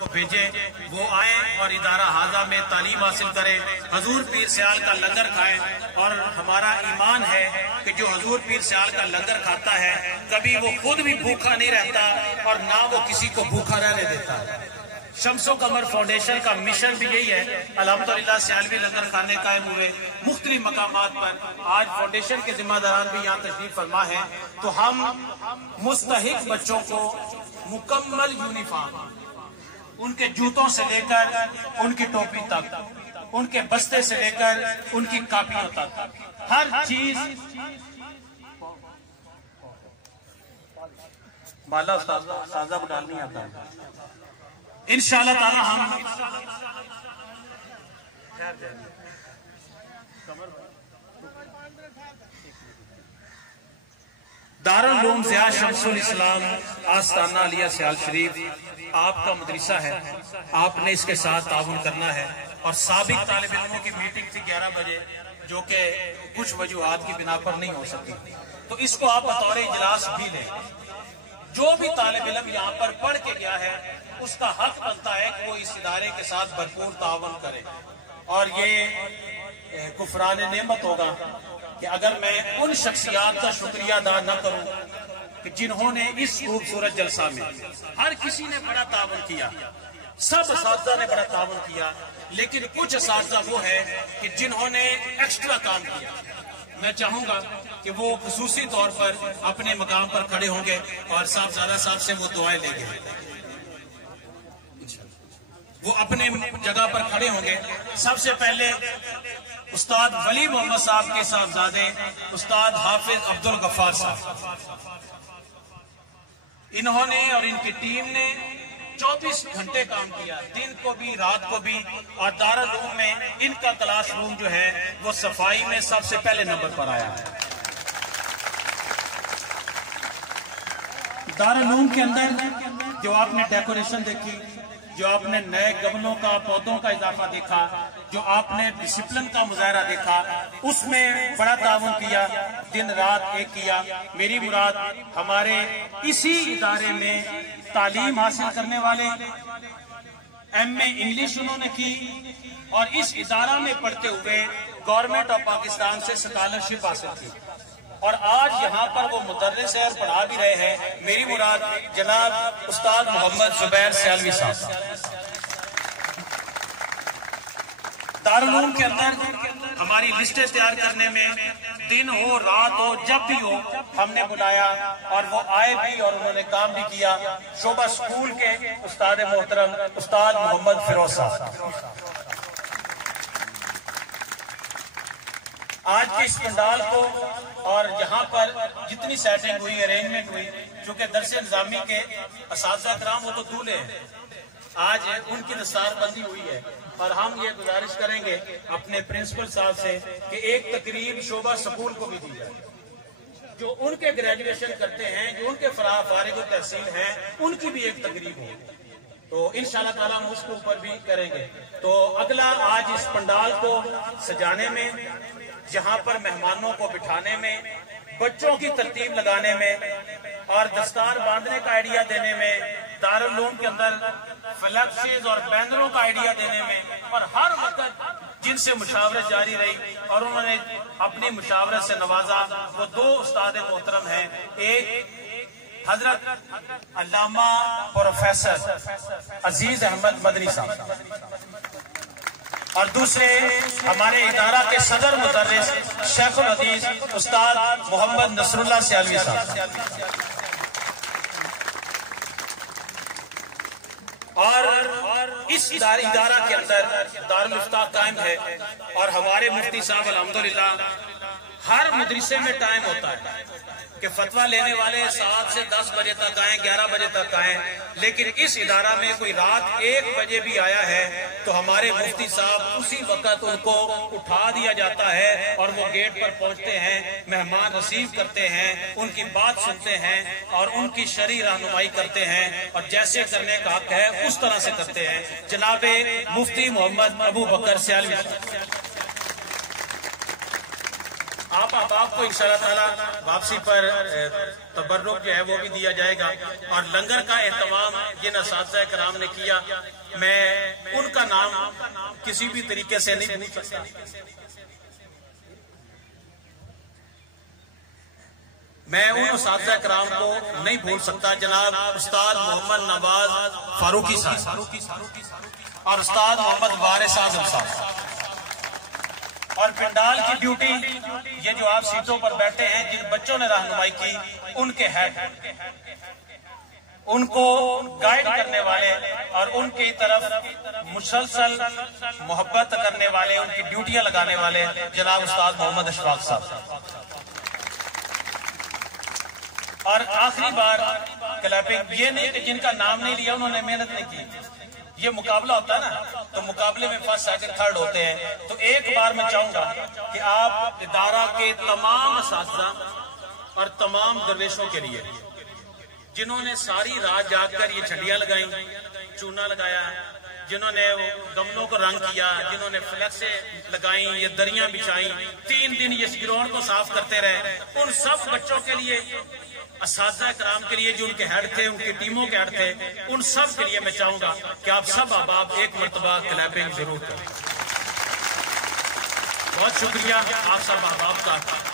को भेजे, वो आए और इदारा हाजा में तालीम हासिल करें, हजूर पीर सियाल का लंगर खाएं। और हमारा ईमान है कि जो हजूर पीर सियाल का लंगर खाता है कभी वो खुद भी भूखा नहीं रहता और ना वो किसी को भूखा रहने देता। शम्सो कमर फाउंडेशन का मिशन भी यही है। अल्हम्दुलिल्लाह सियालवी लंगर खाने कायम हुए मुख्तलिफ मकामात पर। आज फाउंडेशन के जिम्मेदारान भी यहाँ तशरीफ फरमा है। तो हम मुस्तहिक बच्चों को मुकम्मल यूनिफॉर्म, उनके जूतों से लेकर उनकी टोपी तक, उनके बस्ते से लेकर उनकी कापियों तक, हर चीज माला साजा को डालनी आता है। इंशाअल्लाह ताला हम दारुल उलूम ज़िया शम्सुल इस्लाम आस्ताना अलिया सियाल शरीफ आपका मदरसा है, आपने इसके साथ ताउन करना है। और साबिक तालिब इल्मों की मीटिंग थी 11 बजे, जो कि कुछ वजूहात की बिना पर नहीं हो सकी, तो इसको आप बतौर इजलास भी लें। जो भी तालिब इल्म यहाँ पर पढ़ के गया है उसका हक बनता है कि वो इस इदारे के साथ भरपूर ताउन करे। और ये कुफरान नेमत होगा कि अगर मैं उन शख्सियात का शुक्रिया अदा न करूं कि जिन्होंने इस खूबसूरत जलसा में, हर किसी ने बड़ा ताउन किया, सब असातिज़ा ने बड़ा ताउन किया, लेकिन कुछ असातिज़ा वो है कि जिन्होंने एक्स्ट्रा काम किया। मैं चाहूंगा कि वो खुसूसी तौर पर अपने मकाम पर खड़े होंगे और साहबजादा साहब से वो दुआएं लेंगे। वो अपने जगह पर खड़े होंगे। सबसे पहले उस्ताद वली मोहम्मद साहब के साहबजादे उस्ताद हाफिज अब्दुल गफ्फार साहब, इन्होंने और इनकी टीम ने 24 घंटे काम किया, दिन को भी रात को भी। और दारुल उलूम में इनका क्लासरूम जो है वो सफाई में सबसे पहले नंबर पर आया है। दारुल उलूम के अंदर जो आपने डेकोरेशन देखी, जो आपने नए गमलों का, पौधों का इजाफा देखा, जो आपने डिसिप्लिन का मुजाहरा देखा, उसमें बड़ा ताउन किया, दिन रात एक किया। मेरी मुराद हमारे इसी इदारे में तालीम हासिल करने वाले MA इंग्लिश उन्होंने की और इस इदारा में पढ़ते हुए गवर्नमेंट ऑफ पाकिस्तान से स्कॉलरशिप हासिल की और आज यहाँ पर वो मुदर्रिस है और पढ़ा भी रहे हैं। मेरी मुराद जनाब उस्ताद मोहम्मद जुबैर सियालवी साहब। दारुल उलूम के अंदर हमारी लिस्टें तैयार करने में दिन हो रात हो जब भी हो हमने बुलाया और वो आए भी और उन्होंने काम भी किया। शोभा स्कूल के उस्ताद मोहतरम उस्ताद मोहम्मद फिरोज साहब आज के इस पंडाल को और यहाँ पर जितनी सेटिंग हुई, अरेंजमेंट हुई, चूंकि दरसे निजामी के असातिज़ा कराम वो तो दूल्हे हैं, आज उनकी दस्तारबंदी हुई है और हम ये गुजारिश करेंगे अपने प्रिंसिपल साहब से कि एक तकरीब शोभा स्कूल को भी दी जाए। जो उनके ग्रेजुएशन करते हैं, जो उनके फारिग तहसील हैं, उनकी भी एक तकरीब हो, तो इंशाअल्लाह ताला हम उसके ऊपर भी करेंगे। तो अगला आज इस पंडाल को सजाने में, यहाँ पर मेहमानों को बिठाने में, बच्चों की तरतीब लगाने में और दस्तार बांधने का आइडिया देने में, दारुल उलूम के अंदर फ्लैक्सेस और बैनरों का आइडिया देने में और हर वक्त जिनसे मुशावरत जारी रही और उन्होंने अपनी मुशावरत से नवाजा, वो 2 उस्ताद मोहतरम हैं। एक हजरत अल्लामा प्रोफेसर अजीज अहमद मदनी साहब और दूसरे हमारे इदारा के सदर मुदर्रिस शेखुल हदीस उस्ताद मोहम्मद नसरुल्लाह सियालवी साहब। और इस इदारा के अंदर दारुल इफ्ता कायम है और हमारे मुफ्ती साहब अल्हम्दुलिल्लाह हर मदरसे में टाइम होता है कि फतवा लेने वाले 7 से 10 बजे तक आए, 11 बजे तक आए, लेकिन इस इदारा में कोई रात 1 बजे भी आया है तो हमारे मुफ्ती साहब उसी वक्त उनको उठा दिया जाता है और वो गेट पर पहुंचते हैं, मेहमान रिसीव करते हैं, उनकी बात सुनते हैं और उनकी शरई रहनुमाई करते हैं और जैसे करने का हक है उस तरह से करते हैं। जनाबे मुफ्ती मोहम्मद अबू बकर सियालवी आप अहबाब को इंशाअल्लाह ताला वापसी पर तबर्रुक जो है वो भी दिया जाएगा। और लंगर का एहतमाम जिन असातिज़ा कराम ने किया, मैं उनका नाम किसी भी तरीके से नहीं भूल सकता। मैं उन असातिज़ा कराम को नहीं भूल सकता, जनाब उस्ताद मोहम्मद नवाज फारूकी साहब और उस्ताद मोहम्मद वारिस आज़म साहब। और पिंडाल की ड्यूटी, ये जो आप सीटों पर बैठे हैं, जिन बच्चों ने रहनुमाई की, उनके हेड, उनको गाइड करने वाले और उनकी तरफ मुसलसल मोहब्बत करने वाले, उनकी ड्यूटियां लगाने वाले जनाब उस्ताद मोहम्मद अशफाक साहब। और आखिरी बार क्लैपिंग, ये नहीं कि जिनका नाम नहीं लिया उन्होंने मेहनत नहीं की। ये मुकाबला होता है ना, तो मुकाबले में फर्स्ट सेकंड थर्ड होते हैं। तो एक बार मैं चाहूंगा कि आप इदारा के तमाम असातिज़ा और तमाम दरवेशों के लिए, जिन्होंने सारी रात जाकर ये झंडियां लगाई, चूना लगाया, जिन्होंने गमलों को रंग किया, जिन्होंने फ्लैक्सें लगाई, ये दरियां बिछाई, 3 दिन ये ग्राउंड को साफ करते रहे, उन सब बच्चों के लिए, असातिज़ा कराम के लिए, जो उनके हेड थे, उनकी टीमों के हेड थे, उन सब के लिए मैं चाहूंगा कि आप सब अहबाब एक मरतबा क्लैपिंग जरूर करें। बहुत शुक्रिया आप सब अहबाब का।